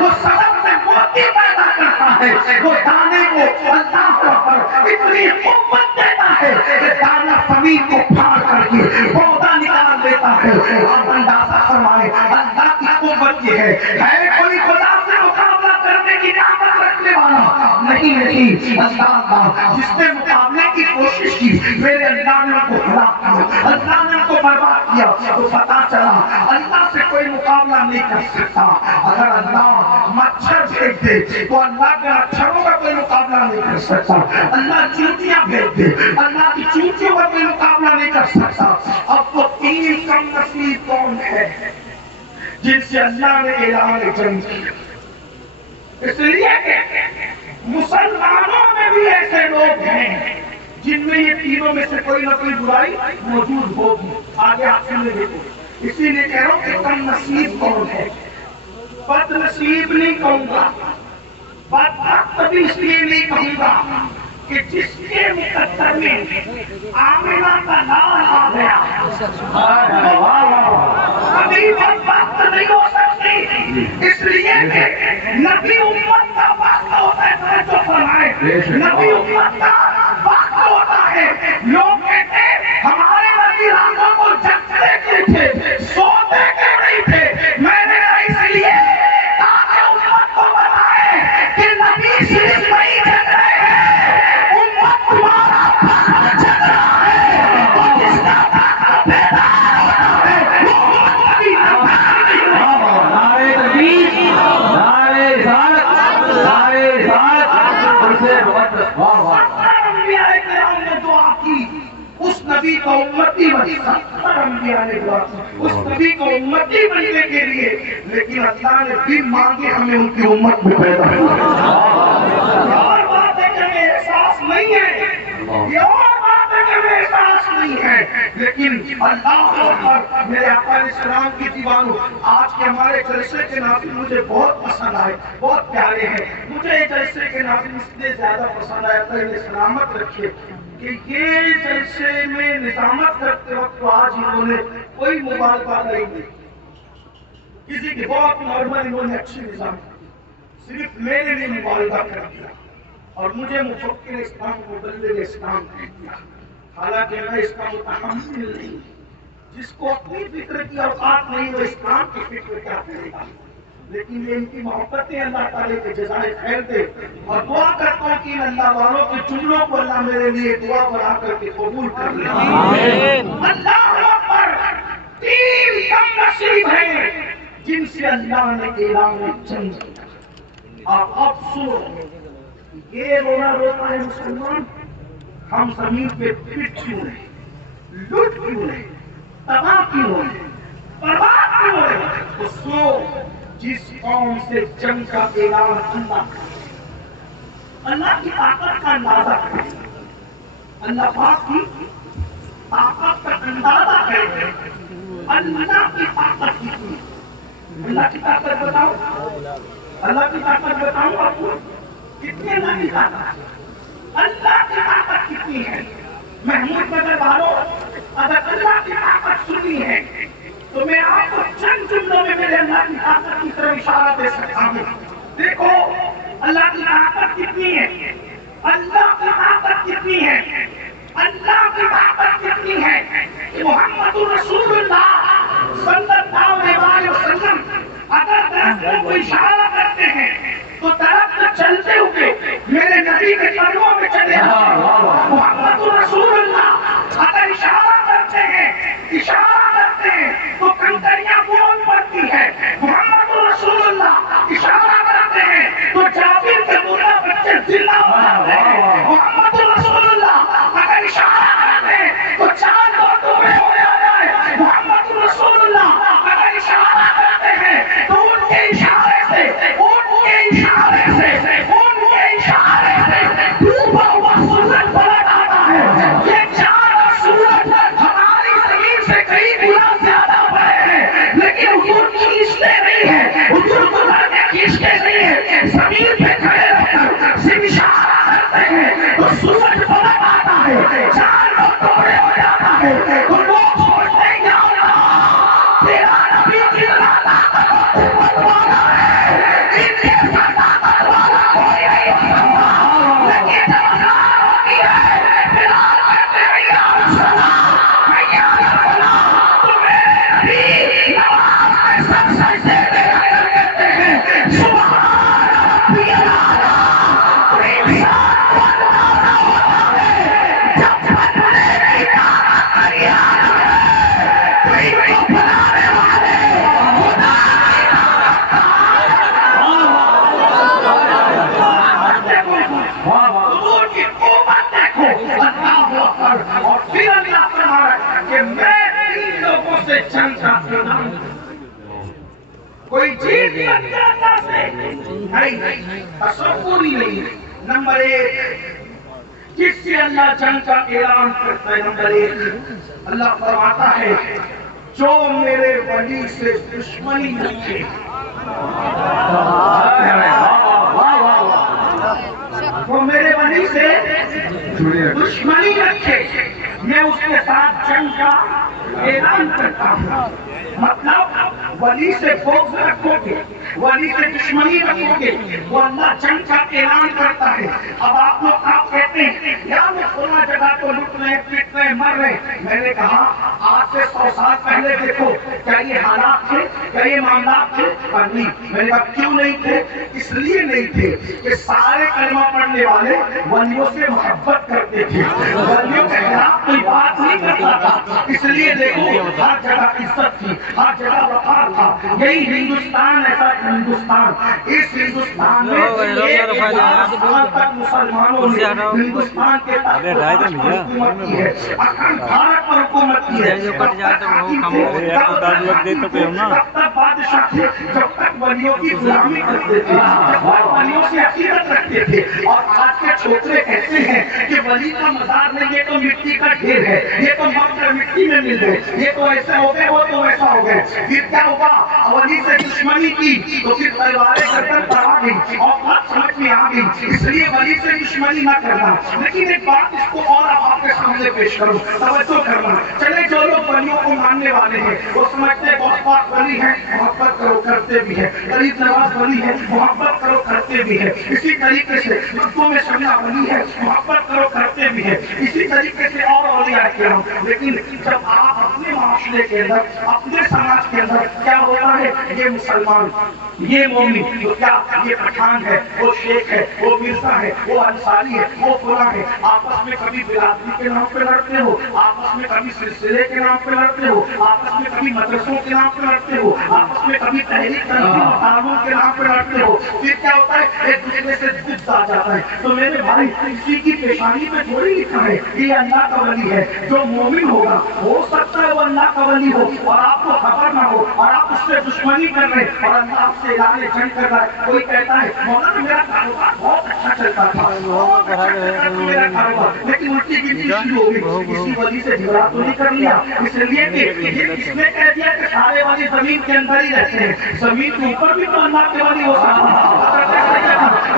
وہ سبب میں موتی پیدا کرتا ہے، وہ دانے کو اللہ پر اتنی قوت دیتا ہے کہ دانا زمین کو پھاڑ کر کے پودا نکال دیتا ہے۔ آپ اندازہ فرمائیں اللہ کی قوت یہ ہے کوئی خدا سے مقابلہ کرنے کی طاقت رکھنے والا نہیں، اللہ کا جس نے مقابلے کی کوشش کی میرے اللہ نے ان کو ہلاک کیا، اللہ نے ان کو برباد کیا۔ تو پتا چلا اللہ سے کوئی مقابلہ نہیں کر سکتا۔ اگر اللہ مچھر بھیج دے تو اللہ کے مچھروں کا کوئی مقابلہ نہیں کر سکتا، اللہ چونٹیاں بھیج دے اللہ کی چونٹیوں کا کوئی مقابلہ نہیں کر سکتا۔ اب وہ تین کم نصیب کون ہے جن سے اللہ نے اعلان جنگ کیا؟ اس لیے کہ مسلمانوں میں بھی ایسے لوگ ہیں جن میں یہ تینوں میں سے کوئی نہ کوئی برائی موجود ہوگی۔ آگے آپ سن لیں دیکھو، اسی لیے کہہ رہا ہوں کہ کم نصیب کون ہے۔ بد نصیب نہیں کہوں گا، بدبخت بھی اس لیے نہیں کہوں گا کہ جس کے مقدر میں آمنہ کا نام آ گیا کبھی بدبخت نہیں ہو سکتی، اس لیے کہ نبی امت کا وقت ہوتا ہے جو فرمائے نبی امت کا وقت ہوتا ہے۔ لوگ کہتے ہیں ہمارے نبی راتوں کو جگتے کیوں تھے، سوتے کیوں نہیں تھے؟ میں نے اس لیے تاکہ امت کو بتائے کہ نبی صرف نہیں جگ رہے ہیں، امت تمہارا وقت جگ رہا ہے، اور جس کا طاقت پیدا ہوتا ہے وہ امت نبی اس نبی کو امتی بنی، 70 انبیاء نے دعا کی اس نبی کو امتی بننے کے لیے، لیکن اللہ نے دن مانگے ہمیں ان کی امت میں پیدا کیا۔ اور بات ہے کہ ہمیں احساس نہیں ہے، یہ اور بات ہے کہ ہمیں احساس نہیں ہے، لیکن اللہ اکبر میرے آقا علیہ السلام کی دیوانوں، آج کے ہمارے جلسے کے ناظرین مجھے بہت پسند آئے، بہت پیارے ہیں۔ مجھے جلسے کے ناظرین اس لیے زیادہ پسند آیا، اللہ انہیں سلامت رکھے کہ یہ جلسے میں نظامت کرتے وقت تو آج انہوں نے کوئی مبالغہ نہیں دی، کسی کی بہت نارمل انہوں نے اچھی نظام کی، صرف میرے لیے مبالغہ کر دیا اور مجھے مفکر اسلام مبلغ اسلام کہہ دیا، حالانکہ میں اس کا متحمل نہیں۔ جس کو اپنی فکر کی اوقات نہیں وہ اسلام کی فکر کیا کرے گا؟ لیکن یہ ان کی محبتیں اللہ تعالیٰ کے جزائے خیر دے، اور دعا کرتا ہوں کہ ان اللہ والوں کے جملوں کو اللہ میرے لیے دعا بنا کر کے قبول کر لے۔ اللہ اکبر، تین کم نصیب ہیں جن سے اللہ نے اعلان جنگ کیا۔ اب سنو، یہ رونا روتا ہے مسلمان، ہم زمین پہ پٹ کیوں رہے، لٹ کیوں رہے، تباہ کیوں رہے، برباد کیوں رہے؟ تو سنو، جس قوم سے جنگ کا اعلان اللہ کی طاقت کا اندازہ کرے، اللہ پاک کی طاقت کا اندازہ کرے، اللہ کی طاقت کتنی، اللہ کی طاقت بتاؤ، اللہ کی طاقت بتاؤ آپ کو کتنی، اللہ کی طاقت، اللہ کی طاقت کتنی ہے؟ محمود نگر والوں، اگر اللہ کی طاقت سنی ہے تو میں آپ کو چند جملوں میں میرے اللہ کی طاقت کی طرف اشارہ دے سکتا ہوں۔ دیکھو اللہ کی طاقت کتنی ہے، اللہ کی طاقت کتنی ہے، اللہ کی طاقت کتنی ہے کہ محمد رسول اللہ صلی اللہ علیہ وسلم اگر درختوں کو اشارہ کرتے ہیں تو درخت چلتے ہوئے میرے نبی کے قدموں میں چلے آتے ہیں۔ محمد رسول اللہ اگر اشارہ کرتے ہیں، اشارہ کرتے ہیں تو کنکریاں بول پڑتی ہے۔ محمد رسول اللہ اشارہ کرتے ہیں تو جابر کے مردہ بچے زندہ ہو جاتے ہیں۔ محمد رسول اللہ اگر اشارہ کرتے ہیں تو چار لوگ ڈوبے ہو جاتے ہیں۔ محمد رسول اللہ اگر اشارہ کرتے ہیں تو ان کے اشارے سے ڈوبا ہوا سورج پلٹ آتا ہے۔ یہ چار سورج ہماری زمین سے کئی گنا زیادہ بڑے ہیں، لیکن حضور کھینچتے نہیں ہیں، حضور گزر کے کھینچتے نہیں ہیں، زمین پہ کھڑے رہ کر صرف اشارہ کرتے ہیں تو سورج پلٹ آتا ہے، چار لوگ ٹکڑے ہو جاتا ہے۔ تو لوگ سوچتے ہیں یا اللہ تیرا نبی کتنا طاقت والا ہے، کوئی چیز بھی اللہ سے نہیں، تصور ہی نہیں۔ نمبر ایک، جس سے اللہ جنگ کا اعلان کرتا ہے، نمبر ایک اللہ فرماتا ہے جو میرے ولی سے دشمنی رکھے، وہ میرے ولی سے دشمنی رکھے، میں اس کے ساتھ جنگ کا اعلان کرتا ہوں۔ مطلب ولی سے بغض رکھو گے، ولی سے دشمنی رکھو گے، وہ اللہ جنگ کا اعلان کرتا ہے۔ اب آپ لوگ آپ کہتے ہیں یا میں فلاں جگہ کو لٹ رہے پیٹ رہے مر رہے، میں نے کہا آج سے 100 سال پہلے دیکھو کیا یہ حالات تھے، کیا یہ معاملات تھے؟ نہیں۔ میں نے کہا کیوں نہیں تھے؟ اس لیے نہیں تھے کہ سارے کلمہ پڑھنے والے ولیوں سے محبت کرتے تھے، ولیوں کے خلاف کوئی بات نہیں کرتا تھا، اس لیے دیکھو ہر جگہ عزت تھی، ہر جگہ وقار تھا۔ یہی ہندوستان ایسا ہندوستان، اس ہندوستان میں 1000 سال تک مسلمانوں نے ہندوستان کے حکومت کی ہے، اکھنڈ بھارت پر حکومت کی ہے۔ تب تک بادشاہ تھے جب تک ولیوں کی غلامی کرتے تھے، جب تک ولیوں سے عقیدت رکھتے تھے۔ اور آج کے چھوٹے کہتے ہیں کہ ولی کا مزار نہیں، یہ تو مٹی کا ڈھیر ہے، یہ تو مر کر مٹی میں مل گئے، یہ تو ایسا ہو گئے، وہ تو ایسا ہو گئے۔ پھر کیا ہوا؟ ولی سے دشمنی کی تو پھر تلواریں گردن پر آ گئی اور بات سمجھ میں آ گئی، اس لیے ولی سے دشمنی نہ کرنا۔ لیکن ایک بات اس کو اور آپ کے سامنے پیش کروں، توجہ کرنا۔ چلے جو لوگ ولیوں کو ماننے والے ہیں وہ سمجھتے ہیں بہت پاک ولی ہے، محبت کرو، کرتے بھی ہے، غریب نواز ولی ہے، محبت کرو، کرتے بھی ہے۔ اسی طریقے سے مردوں میں شملہ ولی ہے، محبت کرو، کرتے بھی ہے۔ اسی طریقے سے اور اولیاء کرام۔ لیکن جب آپ اپنے معاشرے کے اندر، اپنے سماج کے اندر کیا ہوتا ہے، یہ مسلمان، یہ مومن، تو کیا یہ پٹھان ہے، وہ شیخ ہے، وہ مرزا ہے، وہ انصاری ہے، وہ فلاں ہے، آپس میں کبھی برادری کے نام پہ لڑتے ہو، آپس میں کبھی سلسلے کے نام پہ لڑتے ہو، آپس میں کبھی مدرسوں کے نام پہ لڑتے ہو، آپس میں کبھی تحریک تنظیم اور تعاون کے نام پہ لڑتے ہو، پھر کیا ہوتا ہے ایک دوسرے سے بغض آ جاتا ہے۔ تو میرے بھائی کسی کی پیشانی پہ تھوڑی لکھا ہے یہ اللہ کا ولی ہے۔ جو مومن ہوگا ہو سکتا ہے وہ اللہ کا ولی ہو اور آپ کو خبر نہ ہو اور آپ اس سے دشمنی کر رہے ہیں اور اللہ آپ سے اعلان جنگ کر رہا ہے۔ کوئی کہتا ہے مولانا میرا کاروبار بہت اچھا چلتا تھا، بہت اچھا چلتا تھا میرا کاروبار، لیکن الٹی گنتی شروع ہو گئی، کسی ولی سے جھگڑا تو نہیں کر لیا؟ اس لیے کہ اس نے کہہ دیا کہ سارے ولی زمین کے اندر ہی رہتے ہیں، زمین کے اوپر بھی تو اللہ کے ولی ہو سکتے ہیں۔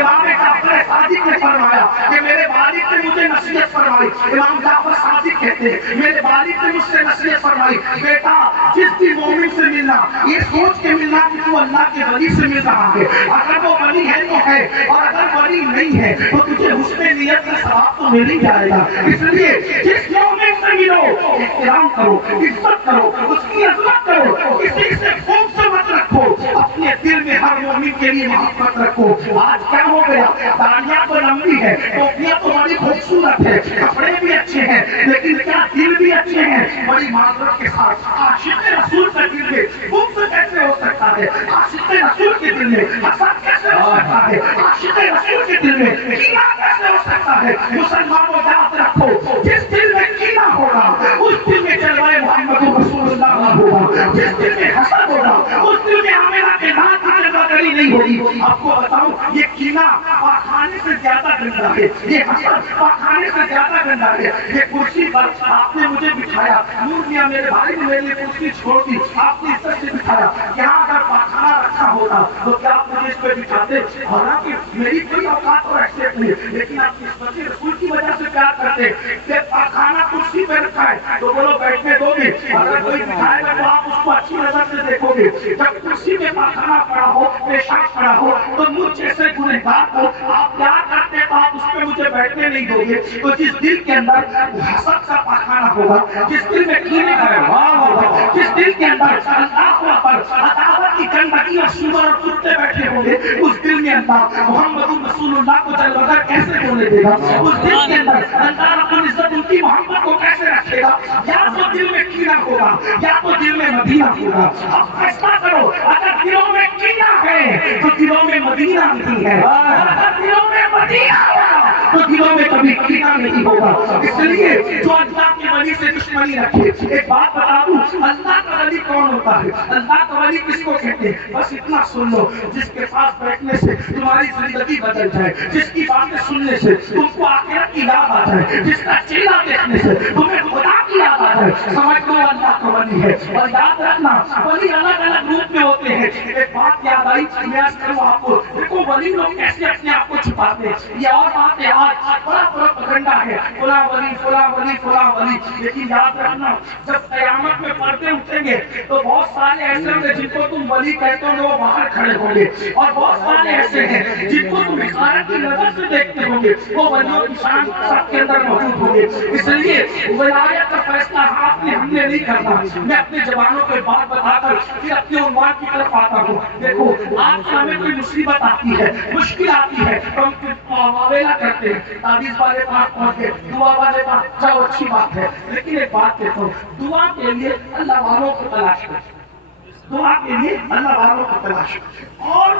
امام جعفر صادق نے فرمایا کہ میرے والد نے مجھے نصیحت فرمائی، امام جعفر صادق کہتے ہیں میرے والد نے مجھ سے نصیحت فرمائی، بیٹا جس بھی مومن سے ملنا یہ سوچ کے ملنا کہ تو اللہ کے ولی سے مل رہا ہے، اگر وہ ولی ہے تو ہے اور اگر ولی نہیں ہے تو تجھے حسن نیت کا ثواب تو مل ہی جائے گا۔ اس لیے جس مومن سے ملو احترام کرو، عزت کرو، اس کی عظمت کرو، کسی سے خوف سے مت رکھو، اپنے دل میں ہر مومن کے لیے محبت رکھو۔ آج کیا ہو گیا، داڑیاں تو لمبی ہے، ٹوپیاں تو بڑی خوبصورت ہے، کپڑے بھی اچھے ہیں، لیکن کیا دل بھی اچھے ہیں؟ بڑی معذرت کے ساتھ عاشق رسول کے دل میں بغض کیسے ہو سکتا ہے؟ عاشق رسول کے دل میں حسد کیسے ہو سکتا ہے؟ عاشق رسول کے دل میں کینہ کیسے ہو سکتا ہے؟ مسلمانوں یاد رکھو جس دل میں کینہ ہوگا اس دل میں جلوہ محمد رسول اللہ نہ ہوگا، جس دل میں حسد ہوگا اس دل میں آمنہ کے نام کی جلوہ گری نہیں ہوگی۔ آپ کو بتاؤں یہ کینہ پاخانے سے زیادہ گندا ہے، یہ حسد پاخانے سے زیادہ گندا ہے۔ یہ کرسی پر آپ نے مجھے بٹھایا، نور میاں میرے بھائی نے میرے لیے کرسی چھوڑ دی، آپ نے عزت سے بٹھایا، یہاں اگر پاخانہ رکھا ہوتا تو کیا آپ مجھے اس پہ بٹھاتے؟ حالانکہ میری کوئی اوقات اور حیثیت نہیں، لیکن آپ کی عزت رسول کی وجہ سے پیار کرتے کہ پاخانہ کرسی پہ رکھا ہے تو بولو بیٹھنے دو گے؟ اگر کوئی بٹھائے گا تو آپ اس کو اچھی نظر سے دیکھو گے. جب کرسی میں پاخانہ پڑا ہو، پیشاب پڑا ہو، تو مجھ جیسے گنہگار کو آپ پیار کرتے تو آپ اس پہ مجھے بیٹھنے نہیں دو گے. تو جس دل کے اندر حسد کا پاخانہ ہوگا، جس دل میں کینے کا رواج ہوگا، جس دل کے اندر اللہ پر عداوت کی گندگی اور سور اور کتے بیٹھے ہوں گے، اس دل میں اللہ محمد رسول اللہ کو جل وگر کیسے بولنے دے گا؟ اس دل کے اندر اللہ رب العزت ان کی محبت کو کیسے رکھے گا؟ یا تو دل میں کینہ ہوگا یا تو دل میں مدینہ ہوگا. اب فیصلہ کرو. اگر دلوں میں کینہ ہے تو دلوں میں مدینہ نہیں ہے، اگر دلوں میں مدینہ ہوگا تو دلوں میں کبھی کینہ نہیں ہوگا. اس لیے جو اللہ کے ولی سے دشمنی رکھے، ایک بات بتا دوں، اللہ کا ولی کون ہوتا ہے؟ اللہ کا ولی کس کو کہتے ہیں؟ بس اتنا سن لو، جس کے پاس بیٹھنے سے تمہاری زندگی بدل جائے، جس کی باتیں سننے سے تم کو آخرت کی یاد آ جائے، جس کا چہرہ دیکھنے سے تمہیں خدا کی یاد آ جائے، سمجھ لو اللہ کا ولی ہے. اور یاد رکھنا، ولی الگ الگ روپ میں ہوتے ہیں. ایک بات یاد آئی، میں عرض کروں آپ کو، دیکھو ولی لوگ کیسے اپنے آپ کو چھپاتے ہیں. یہ اور بات ہے، آج بڑا پروپیگنڈا ہے، فلاں ولی فلاں ولی فلاں ولی. لیکن یاد رکھنا، جب قیامت میں پردے اٹھیں گے تو بہت سارے ایسے ہوں گے جن کو تم ولی کہتے ہو وہ باہر کھڑے ہوں گے، اور بہت سارے ایسے ہیں جن کو تم حقارت کی نظر سے دیکھتے ہوں گے، وہ ولیوں کی شان سب کے اندر موجود ہوں گے. اس لیے ولایت کا فیصلہ ہاتھ میں ہم نے نہیں کرنا. میں اپنے جوانوں کو بات بتا کر پھر اپنے عنوان کی طرف آتا ہوں. دیکھو آج ہمیں کوئی مصیبت آتی ہے، مشکل آتی ہے تو ہم معاویلا کرتے ہیں، تعویذ والے پاس پہنچ گئے، دعا والے پاس جاؤ، اچھی بات ہے. لیکن ایک بات کہتا ہوں، دعا کے لیے اللہ والوں کو تلاش کرو، دعا کے لیے اللہ والوں کو تلاش کرو. اور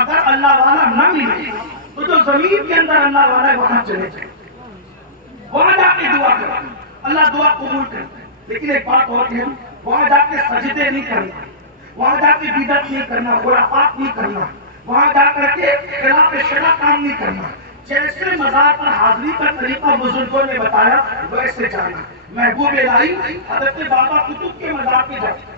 اگر اللہ والا نہ ملے تو جو زمین کے اندر اللہ والا ہے وہاں چلے جائیں، وہاں جا کے دعا کرو، اللہ دعا قبول کرتا ہے. لیکن ایک بات اور کہ وہاں جا کے سجدے نہیں کرنا، وہاں جا کے بدعت نہیں کرنا، خرافات نہیں کرنا، وہاں جا کر کے خلاف شرع کام نہیں کرنا. جیسے مزار پر حاضری کا طریقہ بزرگوں نے بتایا ویسے جانا. محبوب الہی حضرت بابا قطب کے مزار پہ جاتے.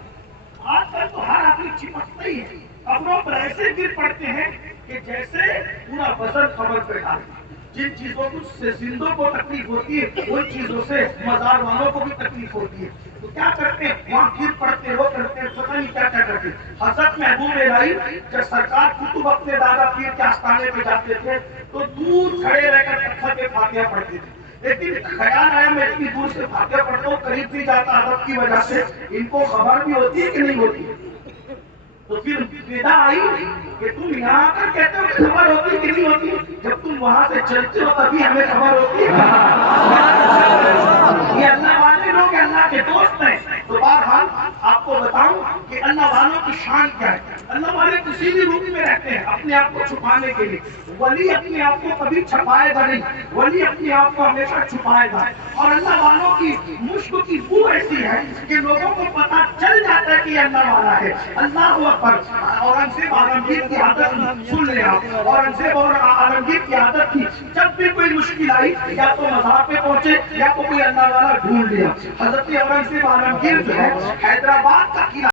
آج کل تو ہر آدمی چپکتا ہی ہے، قبروں پر ایسے گر پڑتے ہیں کہ جیسے پورا وزن قبر پہ ڈالتے. جن چیزوں سے زندوں کو تکلیف ہوتی ہے ان چیزوں سے مزار والوں کو بھی تکلیف ہوتی ہے. تو کیا کرتے ہیں؟ وہاں گر پڑتے ہو کرتے ہیں، پتہ نہیں کیا کیا کرتے. حضرت محبوب الہی جب سرکار قطب اپنے دادا پیر کے آستانے پہ جاتے تھے تو دور کھڑے رہ کر پتھر پہ فاتحہ پڑھتے تھے. لیکن خیال آیا میں اتنی دور سے فاتحہ پڑھتا ہوں، قریب بھی جاتا ادب کی وجہ سے، ان کو خبر بھی ہوتی ہے کہ نہیں ہوتی. تو پھر ندا آئی کہ تم یہاں آ کر کہتے ہو کہ خبر ہوتی ہے کہ نہیں ہوتی. جب تم وہاں سے چلتے ہو تبھی ہمیں خبر ہوتی ہے. یہ اللہ والے لوگ اللہ کے دوست ہیں. تو بہرحال آپ کو بتاؤں کہ اللہ والوں کی شان کیا ہے. اللہ والے کسی بھی روپ میں رہتے ہیں اپنے آپ کو چھپانے کے لیے. ولی اپنے آپ کو کبھی چھپائے گا نہیں، ولی اپنے آپ کو ہمیشہ چھپائے گا. اور اللہ والوں کی مشک کی بو ایسی ہے کہ لوگوں کو پتا چل جاتا ہے کہ یہ اللہ والا ہے. اللہ اکبر. اورنگزیب عالمگیر کی عادت سن لیں آپ، اورنگزیب اور عالمگیر کی عادت تھی جب بھی کوئی مشکل آئی یا تو مزار پہ پہنچے یا تو کوئی اللہ والا ڈھونڈ لیا. حضرت اورنگزیب عالمگیر جو ہے حیدرآباد کا قلعہ